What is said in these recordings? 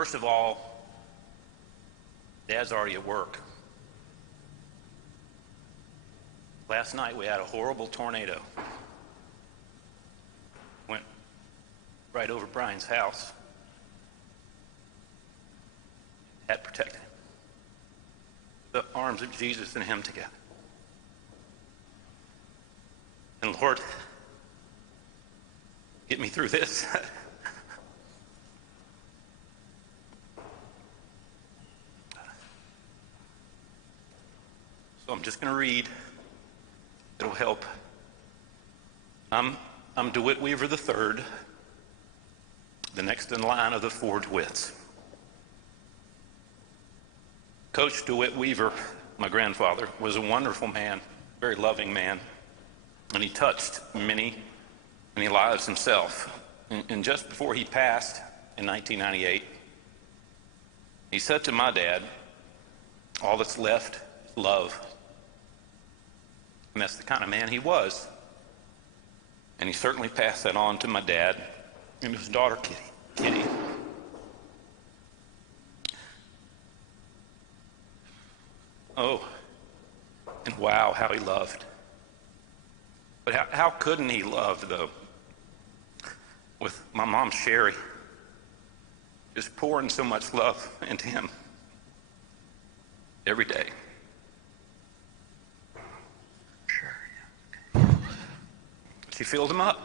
First of all, Dad's already at work. Last night we had a horrible tornado. Went right over Brian's house. Dad protected him. The arms of Jesus and him together. And Lord, get me through this. So I'm just going to read. It'll help. I'm DeWitt Weaver III, the next in line of the four DeWitts. Coach DeWitt Weaver, my grandfather, was a wonderful man, very loving man, and he touched many lives himself. And just before he passed in 1998, he said to my dad, "All that's left is love." And that's the kind of man he was. And he certainly passed that on to my dad and his daughter, Kitty. Oh, and wow, how he loved. But how couldn't he love, though? With my mom, Sherry, just pouring so much love into him every day. She filled him up.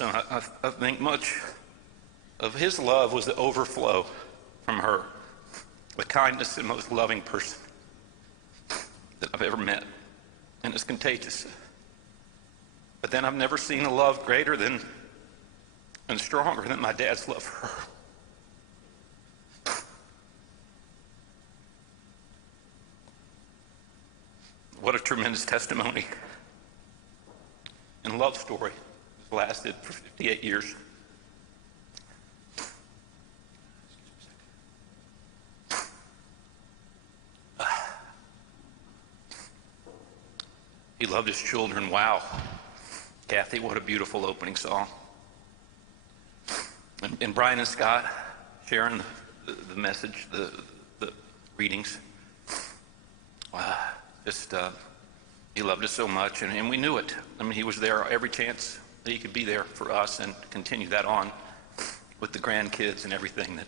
I think much of his love was the overflow from her, the kindest and most loving person that I've ever met, and it's contagious. But then I've never seen a love greater than and stronger than my dad's love for her. What a tremendous testimony and love story. It's lasted for 58 years. He loved his children. Wow. Kathy, what a beautiful opening song. And Brian and Scott sharing the message, the readings. Wow. He loved us so much, and we knew it. I mean, he was there every chance that he could be there for us, and continue that on with the grandkids and everything.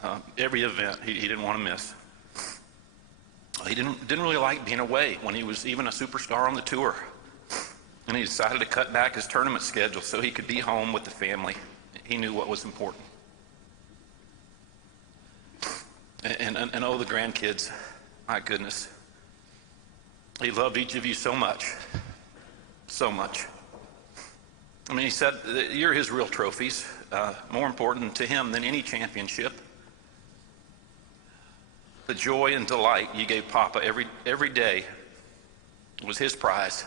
That every event he didn't want to miss. He didn't really like being away when he was even a superstar on the tour, and he decided to cut back his tournament schedule so he could be home with the family. He knew what was important. And oh, the grandkids, my goodness. He loved each of you so much, so much. I mean, he said that you're his real trophies, more important to him than any championship. The joy and delight you gave Papa every day was his prize.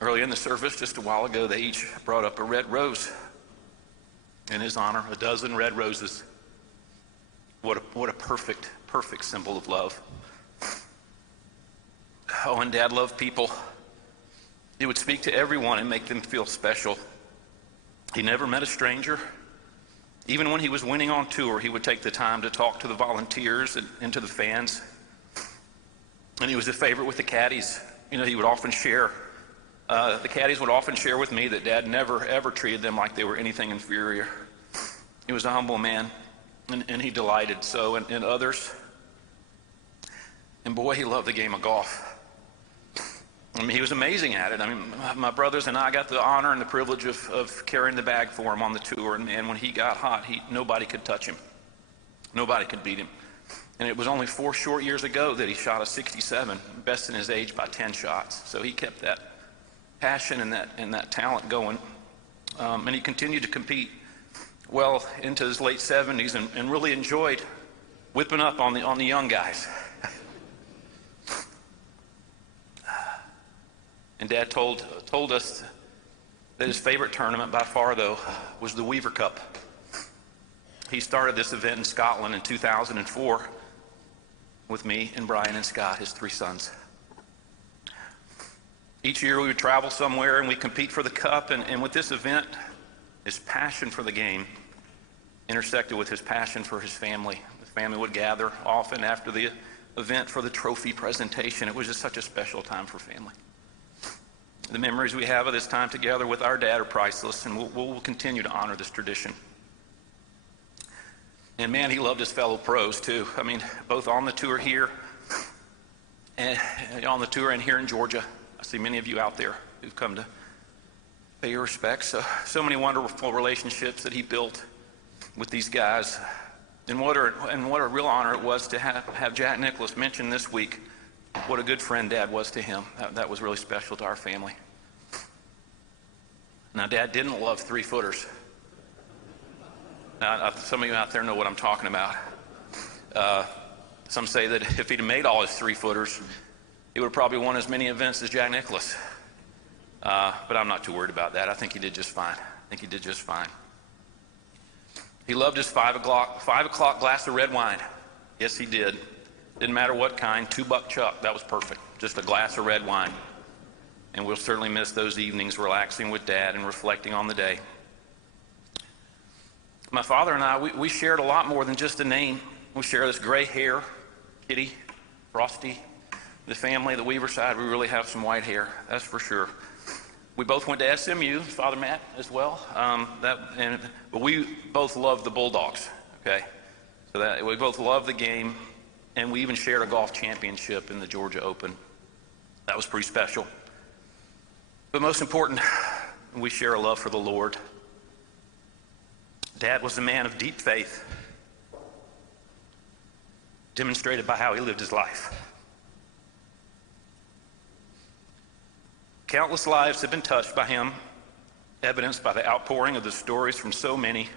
Early in the service, just a while ago, they each brought up a red rose in his honor, a dozen red roses. What a perfect symbol of love. Oh, and Dad loved people. He would speak to everyone and make them feel special. He never met a stranger. Even when he was winning on tour, he would take the time to talk to the volunteers and to the fans. And he was a favorite with the caddies. You know, he would often share, the caddies would often share with me that Dad never, ever treated them like they were anything inferior. He was a humble man, and he delighted so in others. And boy, he loved the game of golf. I mean, he was amazing at it. I mean, my brothers and I got the honor and the privilege of carrying the bag for him on the tour. And man, when he got hot, nobody could touch him. Nobody could beat him. And it was only 4 short years ago that he shot a 67, best in his age by 10 shots. So he kept that passion and that talent going. And he continued to compete well into his late 70s and really enjoyed whipping up on the young guys. And Dad told us that his favorite tournament by far, though, was the Weaver Cup. He started this event in Scotland in 2004 with me and Brian and Scott, his 3 sons. Each year we would travel somewhere and we compete for the cup, and with this event, his passion for the game intersected with his passion for his family. The family would gather often after the event for the trophy presentation. It was just such a special time for family. The memories we have of this time together with our dad are priceless, and we'll continue to honor this tradition. And man, he loved his fellow pros too. I mean, both on the tour here and here in Georgia. I see many of you out there who've come to pay your respects. So many wonderful relationships that he built with these guys. And what a real honor it was to have Jack Nicklaus mention this week what a good friend Dad was to him. That was really special to our family. Now, Dad didn't love 3-footers. Now, some of you out there know what I'm talking about. Some say that if he'd made all his 3-footers, he would have probably won as many events as Jack Nicklaus. But I'm not too worried about that. I think he did just fine. He loved his 5 o'clock glass of red wine. Yes, he did. Didn't matter what kind, $2 chuck, that was perfect. Just a glass of red wine. And we'll certainly miss those evenings relaxing with Dad and reflecting on the day. My father and I, we shared a lot more than just a name. We share this gray hair, Kitty, Frosty, the family, the Weaver side, we really have some white hair, that's for sure. We both went to SMU, Father Matt as well. But we both loved the Bulldogs, okay? So that we both loved the game, and we even shared a golf championship in the Georgia Open. That was pretty special. But most important, we share a love for the Lord. Dad was a man of deep faith, demonstrated by how he lived his life. Countless lives have been touched by him, evidenced by the outpouring of the stories from so many.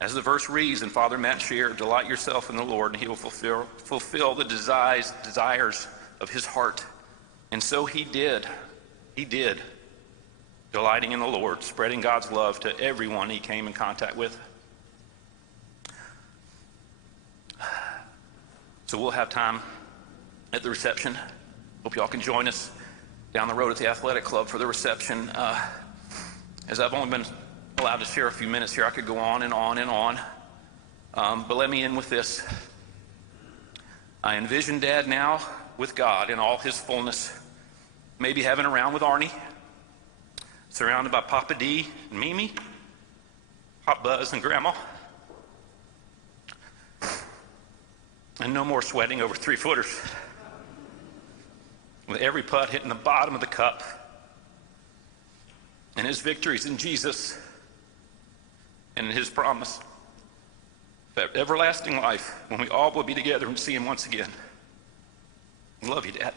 As the verse reads, and Father Matt shared, delight yourself in the Lord, and he will fulfill the desires of his heart. And so he did, delighting in the Lord, spreading God's love to everyone he came in contact with. So we'll have time at the reception. Hope y'all can join us down the road at the athletic club for the reception. As I've only been allowed to share a few minutes here, I could go on and on and on. But let me end with this. I envision Dad now with God in all his fullness, maybe having a round with Arnie, surrounded by Papa D and Mimi, Pop Buzz and Grandma, and no more sweating over 3-footers. With every putt hitting the bottom of the cup, and his victories in Jesus and in his promise of everlasting life when we all will be together and see him once again. I love you, Dad.